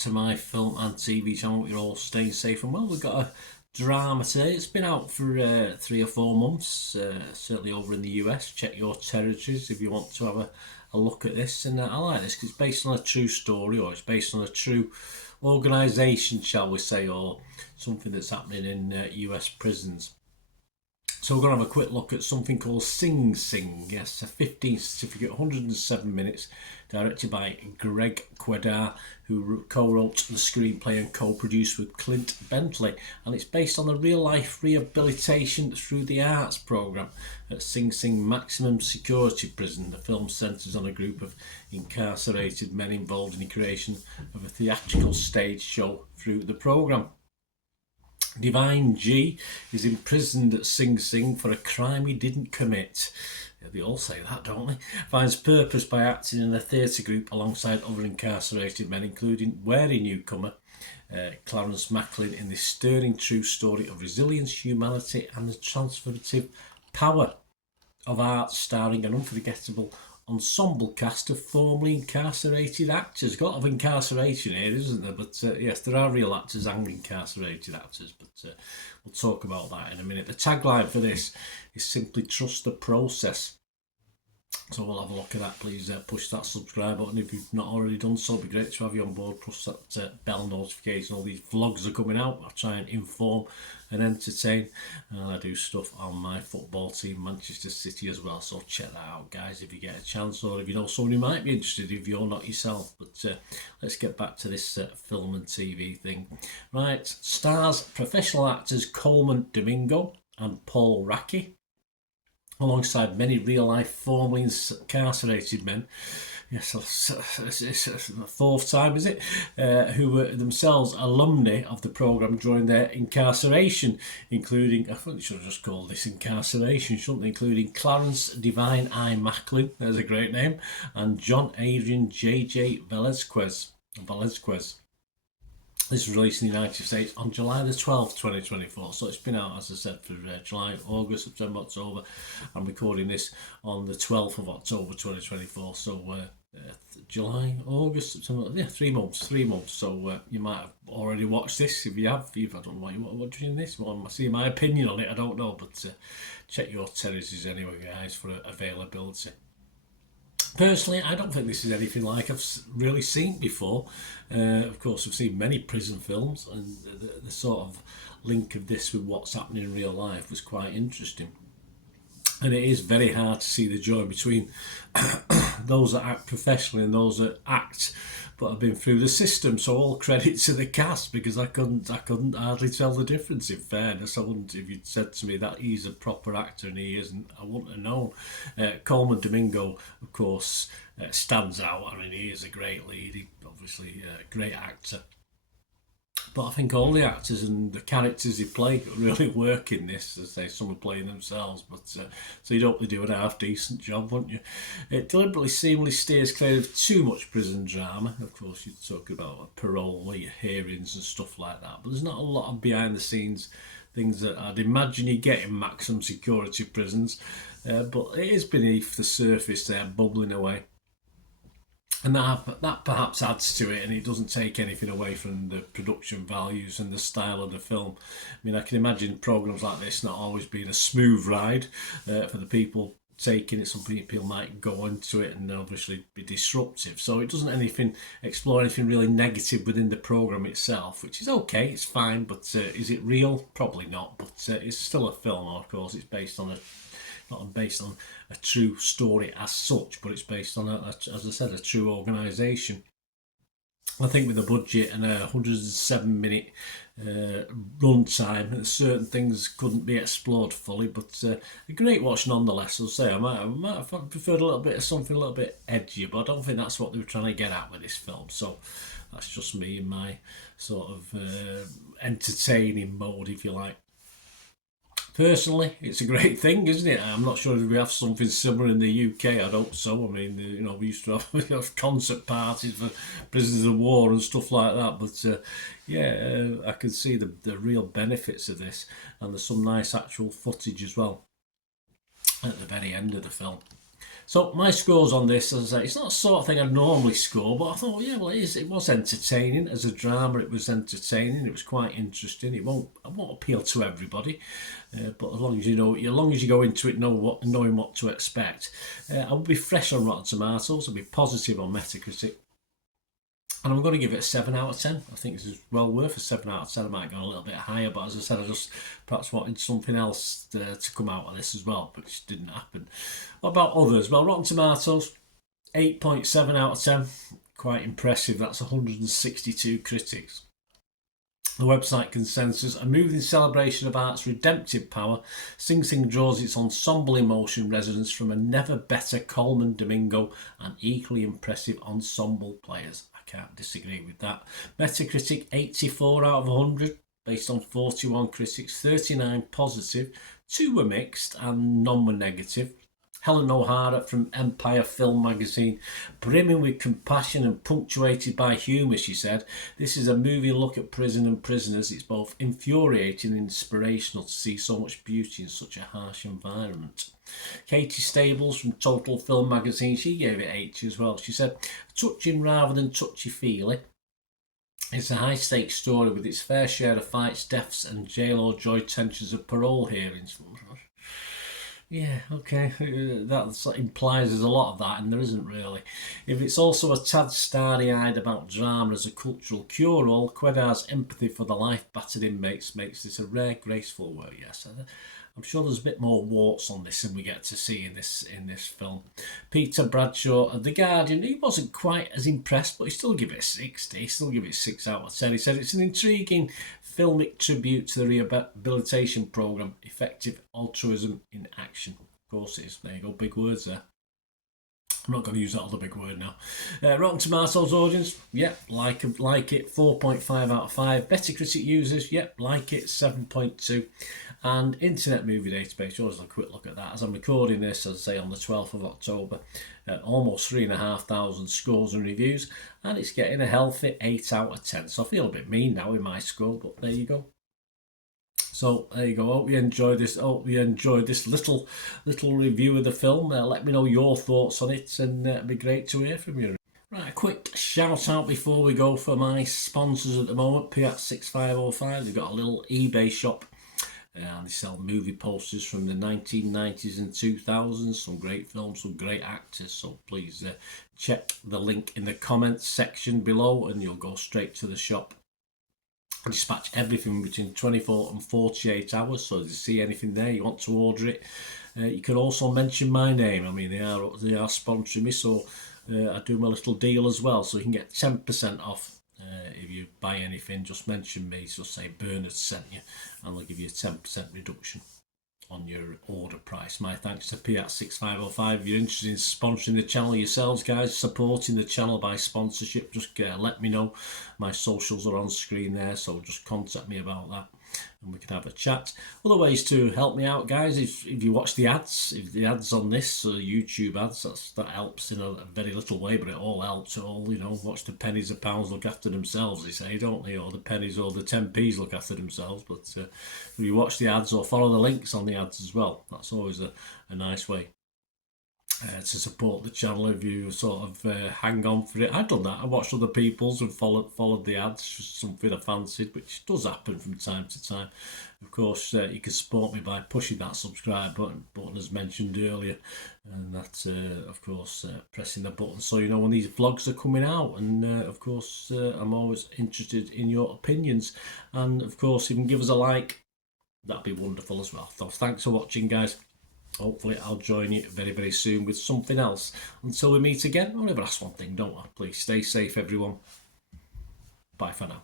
to my film and TV channel. You're all staying safe and well. We've got a drama today. It's been out for 3 or 4 months, certainly over in the US. Check your territories if you want to have a look at this. And I like this because it's based on a true story, or it's based on a true organisation, shall we say, or something that's happening in US prisons. So we're going to have a quick look at something called Sing Sing. Yes, a 15 certificate, 107 minutes, directed by Greg Quedar, who co-wrote the screenplay and co-produced with Clint Bentley. And it's based on the real-life rehabilitation through the arts programme at Sing Sing Maximum Security Prison. The film centres on a group of incarcerated men involved in the creation of a theatrical stage show through the programme. Divine G is imprisoned at Sing Sing for a crime he didn't commit. Yeah, they all say that, don't they? Finds purpose by acting in a theatre group alongside other incarcerated men, including wary newcomer Clarence Macklin, in this stirring true story of resilience, humanity and the transformative power of art, starring an unforgettable ensemble cast of formerly incarcerated actors. Got a lot of incarceration here, isn't there? But yes, there are real actors and incarcerated actors, but we'll talk about that in a minute. The tagline for this is simply trust the process. So we'll have a look at that. Please push that subscribe button if you've not already done so. It'd be great to have you on board. Plus that bell notification. All these vlogs are coming out. I try and inform and entertain. And I do stuff on my football team, Manchester City, as well. So check that out, guys, if you get a chance, or if you know someone who might be interested if you're not yourself. But let's get back to this film and TV thing. Right, stars professional actors Coleman Domingo and Paul Raci, alongside many real-life formerly incarcerated men. Yes, it's the 4th time, is it? Who were themselves alumni of the programme during their incarceration, including, I think they should have just called this incarceration, shouldn't they? Including Clarence Divine I. Macklin, there's a great name, and John Adrian J.J. Velazquez. This was released in the United States on July the 12th, 2024. So it's been out, as I said, for July, August, September, October. I'm recording this on the 12th of October, 2024. So July, August, September, yeah, 3 months. So you might have already watched this. If you have, I don't know why you're watching this. Well, I see my opinion on it, I don't know. But check your territories anyway, guys, for availability. Personally, I don't think this is anything like I've really seen before. Of course, I've seen many prison films, and the sort of link of this with what's happening in real life was quite interesting. And it is very hard to see the joy between those that act professionally and those that act but have been through the system. So all credit to the cast, because I couldn't hardly tell the difference. In fairness, I wouldn't, if you'd said to me that he's a proper actor and he isn't, I wouldn't have known. Coleman Domingo, of course, stands out. I mean, he is a great lead. He obviously a great actor. But I think all the actors and the characters they play really work in this. As I say, some are playing themselves, but so you'd hope they do a half-decent job, wouldn't you? It deliberately seemingly steers clear of too much prison drama. Of course, you're talking about a parole or your hearings and stuff like that, but there's not a lot of behind-the-scenes things that I'd imagine you get in maximum security prisons, but it is beneath the surface there, bubbling away. And that perhaps adds to it, and it doesn't take anything away from the production values and the style of the film. I mean, I can imagine programmes like this not always being a smooth ride for the people taking it. Some people might go into it and obviously be disruptive. So it doesn't explore anything really negative within the programme itself, which is okay, it's fine, but is it real? Probably not, but it's still a film, of course. It's not based on a true story as such, but it's based on, as I said, a true organisation. I think with a budget and a 107-minute run time, certain things couldn't be explored fully, but a great watch nonetheless. I'll say I might have preferred a little bit of something a little bit edgier, but I don't think that's what they were trying to get at with this film. So that's just me in my sort of entertaining mode, if you like. Personally, it's a great thing, isn't it? I'm not sure if we have something similar in the UK. I hope so. I mean, we used to have concert parties for prisoners of war and stuff like that. But I can see the real benefits of this, and there's some nice actual footage as well at the very end of the film. So my scores on this, as I say, it's not the sort of thing I normally score, but I thought, yeah, well, it is. It was entertaining as a drama. It was entertaining. It was quite interesting. It won't appeal to everybody, but as long as you know, as long as you go into it knowing what to expect, I will be fresh on Rotten Tomatoes. I'll be positive on Metacritic. And I'm going to give it a 7 out of 10. I think this is well worth a 7 out of 10. I might go a little bit higher, but as I said, I just perhaps wanted something else to come out of this as well, which didn't happen. What about others? Well, Rotten Tomatoes, 8.7 out of 10. Quite impressive. That's 162 critics. The website consensus, a moving celebration of art's redemptive power, Sing Sing draws its ensemble emotion resonance from a never better Coleman Domingo and equally impressive ensemble players. I can't disagree with that. Metacritic 84 out of 100 based on 41 critics, 39 positive, 2 were mixed and none were negative. Helen O'Hara from Empire Film Magazine, brimming with compassion and punctuated by humour, she said. This is a moving look at prison and prisoners. It's both infuriating and inspirational to see so much beauty in such a harsh environment. Katie Stables from Total Film Magazine, she gave it 80 as well. She said, touching rather than touchy-feely. It's a high-stakes story with its fair share of fights, deaths and jail or joy tensions of parole hearings. Yeah, okay, that implies there's a lot of that, and there isn't really. If it's also a tad starry-eyed about drama as a cultural cure-all, Quedar's empathy for the life-battered inmates makes this a rare, graceful work, yes. I'm sure there's a bit more warts on this than we get to see in this film. Peter Bradshaw of The Guardian, he wasn't quite as impressed, but he still give it a 60. He still give it 6 out of 10. He said it's an intriguing filmic tribute to the rehabilitation programme, effective altruism in action. Of course it is. There you go, big words there. I'm not going to use that other big word now. Rotten Tomatoes audience, yep, like it, 4.5 out of 5. Metacritic users, yep, like it, 7.2. And Internet Movie Database, always a quick look at that. As I'm recording this, as I say, on the 12th of October, almost 3,500 scores and reviews, and it's getting a healthy 8 out of 10. So I feel a bit mean now with my score, but there you go. So there you go. Hope you enjoyed this. Hope you enjoyed this little review of the film. Let me know your thoughts on it, and it'd be great to hear from you. Right, a quick shout out before we go for my sponsors at the moment. Piat6505. They've got a little eBay shop. And they sell movie posters from the 1990s and 2000s. Some great films, some great actors. So please check the link in the comments section below, and you'll go straight to the shop. I dispatch everything between 24 and 48 hours, so if you see anything there, you want to order it, you can also mention my name. I mean, they are sponsoring me, so I do my little deal as well, so you can get 10% off if you buy anything. Just mention me, just say Bernard sent you, and they'll give you a 10% reduction on your order price. My thanks to Piat6505. If you're interested in sponsoring the channel yourselves, guys, supporting the channel by sponsorship, just let me know. My socials are on screen there, so just contact me about that and we can have a chat. Other ways to help me out, guys, if you watch the ads, if the ads on this YouTube ads, that helps in a very little way, but it all helps. It all, watch the pennies and pounds look after themselves, they say, don't they? Or the pennies or the 10p's look after themselves. But if you watch the ads or follow the links on the ads as well, that's always a nice way to support the channel. If you sort of hang on for it. I've done that. I watched other people's and followed the ads, just something I fancied, which does happen from time to time. Of course, you can support me by pushing that subscribe button as mentioned earlier, and that's of course pressing the button so you know when these vlogs are coming out. And of course I'm always interested in your opinions, and of course if you can give us a like, that'd be wonderful as well. So thanks for watching, guys. Hopefully I'll join you very, very soon with something else. Until we meet again, I'll never ask one thing, don't I? Please stay safe, everyone. Bye for now.